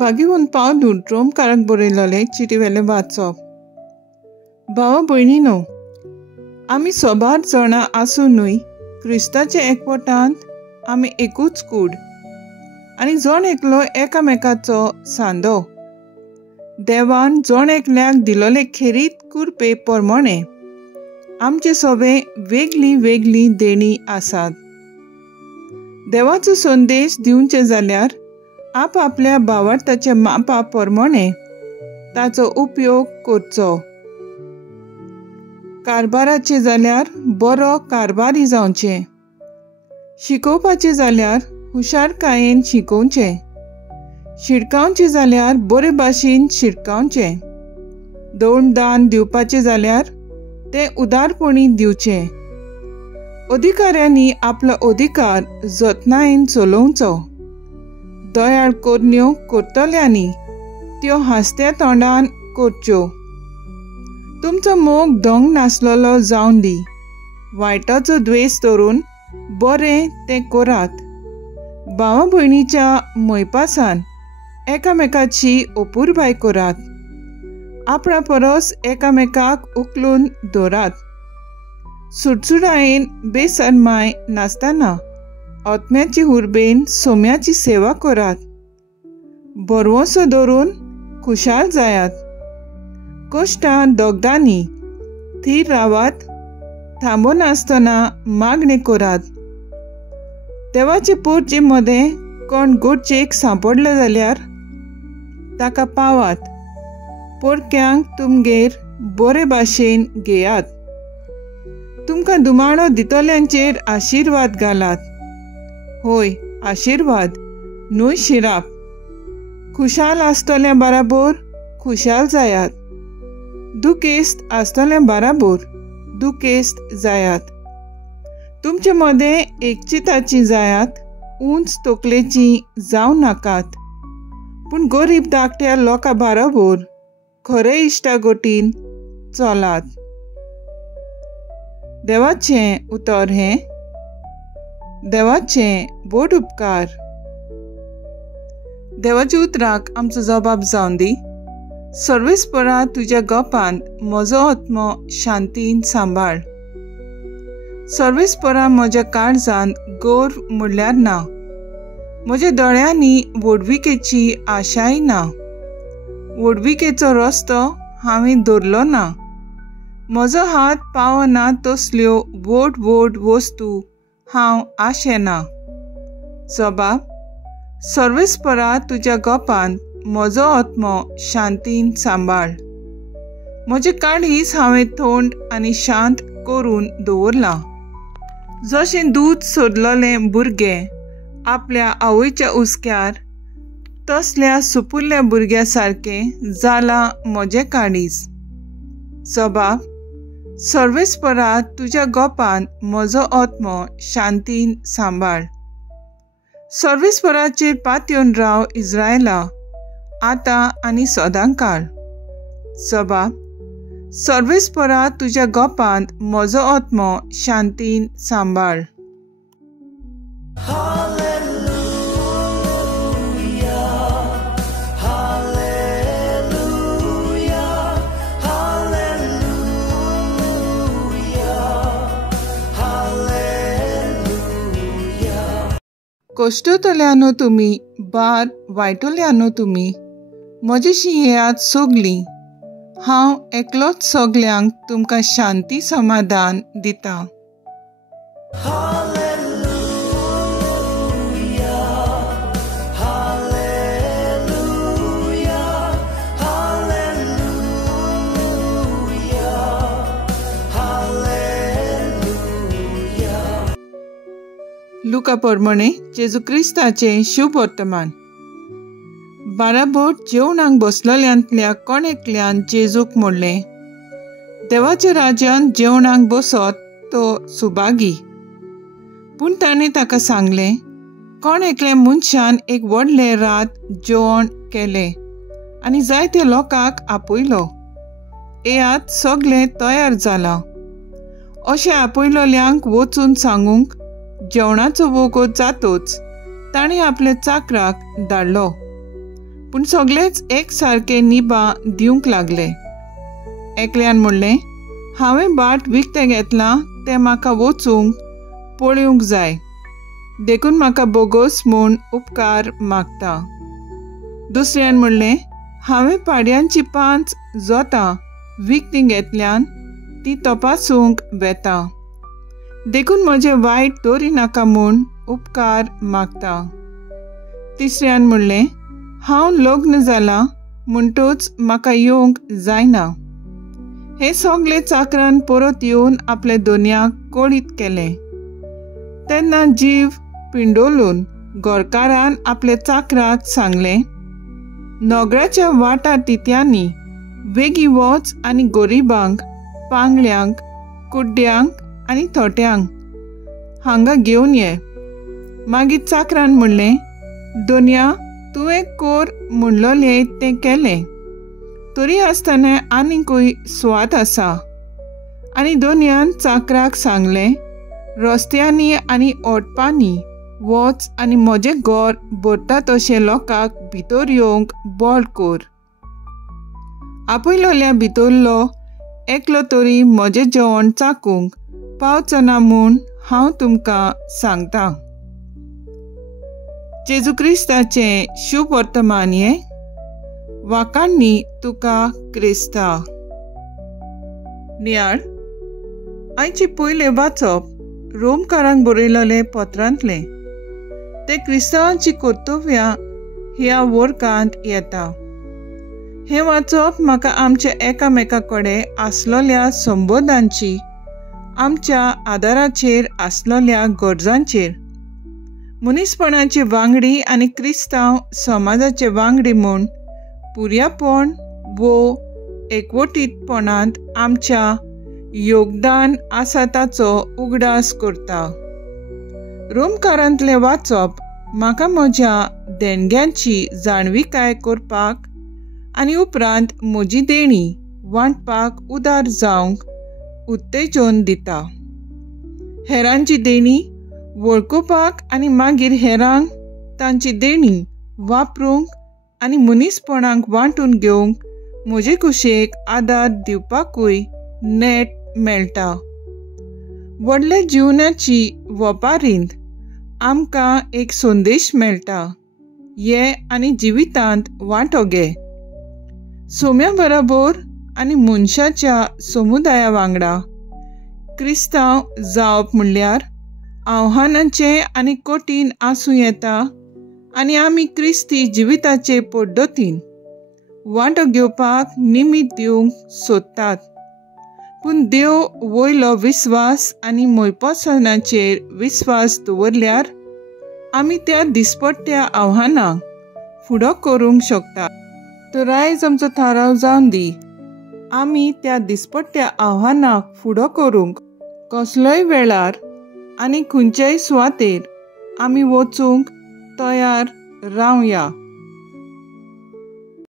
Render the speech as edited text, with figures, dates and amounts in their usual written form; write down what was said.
भागीवन पावल रोमकाराक बरयलेलें चिटीवेलें वाचप. भावा भयणीनो, आमी सोबार जाणां आसूनय क्रिस्ताच्या एकवटांत आमी एकूच कूड आनी जण एकलो एकामेकाचो सांदो. देवान जण एकल्याक दिलोले खेरीत कुरपे प्रमाणे आमचे सोबे वेगळी वेगळी देणी आसात. देवाचो संदेश दिवचे जाल्यार आपल्या भावार्थाच्या मापा प्रमाणे ताचो उपयोग करचो. कारबाराचे जाल्यार बरो कारबारी जावचें. शिकोवपाचे जाल्यार हुशारकायेन शिकोवचें. शिडकावचें जाल्यार बरे भाशेन शिडकावचें. दोन दान दिवपाचें जाल्यार तें उदारपणी दिवचें. अधिकाऱ्यांनी आपलो अधिकार जतनायेन चलोवचो. दयाळ कोरण्यो करतल्यांनी त्यो हांसत्या तोंडान करच्यो. तुमचो मोग दंग नासलोलो जावन दी. वायटाचो द्वेष धरून बरें तें करात. भावा भयणीच्या मोयपासान एकामेकाची अपुरबाय करात. आपणा परस एकामेकाक उखलून दवरात. सुटसुटायेन बेसरमाय नासतना आत्म्याची हुरबेन सोम्याची सेवा करात. बरवसो धरून खुशाल जायात. कश्टां दोगदांनी थीर रावात. थांबो नासतना मागणे करात. देवाचे पोरचे मदें कोण गोडचेक सांपडले जाल्यार ताका पावात. पोरक्यांक तुमगेर बरे भाशेन घेयात. तुमकां दुमाळो दितल्यांचेर आशिर्वाद घालात. होय, आशिर्वाद न्हय शिराप. खुशाल आसतल्या बराबर खुशाल जायात. दुखेस्त आसतल्या बराबर दुखेस्त जायात. तुमचे मदें एकचिताची जायात. उंच तोकलेची जावं नाकात. पूण गरीब धाकट्या लोकां बराबर खरे इश्टागोटीन चलात. देवाचें उतर हें. देवाचें बोड उपकार. देवाच्या उतराक आमचो जबाब जावन दी. सर्वेस्परा तुज्या गोपांत म्हजो आत्मो शांतीन सांबाळ. सर्वेस्परा म्हज्या काळजांत गौर म्हणल्यार ना. म्हज्या दोळ्यांनी वडविकेची आशाय ना. वडविकेचो रस्तो हांवें धरलो ना. म्हजो हात पावना तसल्यो व्हड व्हड वस्तू हांव आशेना. जबाब. सर्वेस्परा तुज्या गोपांत म्हजो आत्मो शांतीन सांबाळ. म्हजें काळीज हांवें थंड आनी शांत करून दवरलां. जशें दूद सोदलोलें भुरगें आपल्या आवयच्या उस्क्यार, तसल्या सुपुल्ल्या भुरग्या सारकें जालां म्हजें काळीज. जबाब. सर्वेस्परा तुज्या गोपांत म्हजो आत्मो शांतीन सांबाळ. सर्वेस्पराचेर पातयेवन राव इस्रायला, आतां आनी सदांकाळ. जबाब. सर्वेस्परा तुज्या गोपांत म्हजो आत्मो शांतीन सांबाळ. कश्टतल्यानो तुमी, बार वायटल्यानो तुमी, म्हजेशी येयात सोगलीं. हांव एकलोच सगल्यांक तुमकां शांती समाधान दिता. लुका प्रमाणे जेजू क्रिस्ताचें शुभ वर्तमान. बाराबोट जेवणाक बसलेल्यांतल्या कोण एकल्यान जेजूक म्हणलें, देवाच्या राज्यांत जेवणाक बसत तो सुभागी. पूण ताणें ताका सांगलें, कोण एकल्या मनशान एक व्हडलें रात जेवण केलें आनी जायत्या लोकांक आपयलो. येयात सगळें तयार जालां. अशें आपयलोल्यांक वचून सांगूंक जेवणाचो वगत जातोच ताणें आपल्या चाकराक धाडलो. पूण सगळेच एक सारके निबा दिवंक लागले. एकल्यान म्हणलें, हांवें बाट विकतें घेतलां तें म्हाका वचूंक पळोवंक जाय, देखून म्हाका बोगोस म्हूण उपकार मागता. दुसऱ्यान म्हणलें, हांवें पाडयांची 5 जोतां विकतीं घेतल्यान ती तपासूंक वेता, देखून म्हजें वायट दवरिनाका म्हूण उपकार मागता. तिसऱ्यान म्हणलें, हांव लग्न जालां म्हणटूच म्हाका येवंक जायना. हे सगळे चाकरान परत येवन आपले दोनयाक कळीत केलें. तेन्ना जीव पिंडोलून घरकारान आपले चाकराक सांगलें, नोगराच्या वाटा तित्यांनी बेगी वच आनी गरीबांक, पांगळ्यांक, कुड्ड्यांक आनी थोट्यांक हांगा घेवन ये. मागीर चाकरान म्हणलें, दोनया, तुवें कोर म्हणलोलें तें केलें, तरी आसतना आनीकूय सुवात आसा. आनी दोनयान चाकराक सांगलें, रस्त्यांनी आनी ओटपांनी वच आनी म्हजें घर भरता तशें लोकांक भितर येवंक बोड कोर. आपयलोल्या भितरलो एकलो तरी म्हजें जेवण चाखूंक पावचना म्हूण हांव तुमकां सांगतां. जेजू क्रिस्ताचें शुभ वर्तमान हें. वाकाण्णी तुका क्रिस्ता. नियाळ आयचे पयलें वाचप रोमकारांक बरयलोलें पत्रांतलें. ते क्रिस्तांवांची कर्तव्यां ह्या वर्गांत येता. हें वाचप म्हाका आमच्या एकामेका कडेन आसलोल्या संबंदांची, आमच्या आदाराचेर आसलोल्या गरजांचेर, मनीसपणाचे वांगडी आनी क्रिस्तांव समाजाचे वांगडी म्हूण पुर्यापण वो एकवटीतपणांत आमच्या योगदान आसा ताचो उगडास करता. रोमकारांतलें वाचप म्हाका म्हज्या देणग्यांची जाणविकाय करपाक आनी उपरांत म्हजी देणी वांटपाक उदार जावंक उत्तेजन दिता. हेरांची देणी वळखुपाक आनी मागीर हेरांक तांची देणी वापरूंक आनी मनीसपणाक वांटून घेवंक म्हजे कुशेक आदार दिवपाकूय नेट मेळटा. व्हडले जिवनाची वपारींत आमकां एक संदेश मेळटा, ये आनी जिवितांत वांटो घे. सोम्या बरोबर आनी मनशाच्या समुदाया वांगडा क्रिस्तांव जावप म्हणल्यार आव्हानांचें आनी कठीण आसूं येता आनी आमी क्रिस्ती जिविताचे पद्दतीन वांटो घेवपाक निमीत दिवंक सोदतात. पूण देव वयलो विस्वास आनी मोयपसणाचेर विस्वास दवरल्यार आमी त्या दिसपट्ट्या आव्हानांक फुडो करूंक शकता. तर आयज आमचो थाराव जावन दी, आमी त्या दिसपट्ट्या आव्हानाक फुडो करूंक कसलोय वेळार आनी खंयच्याय सुवातेर आमी वचूंक तयार रावया.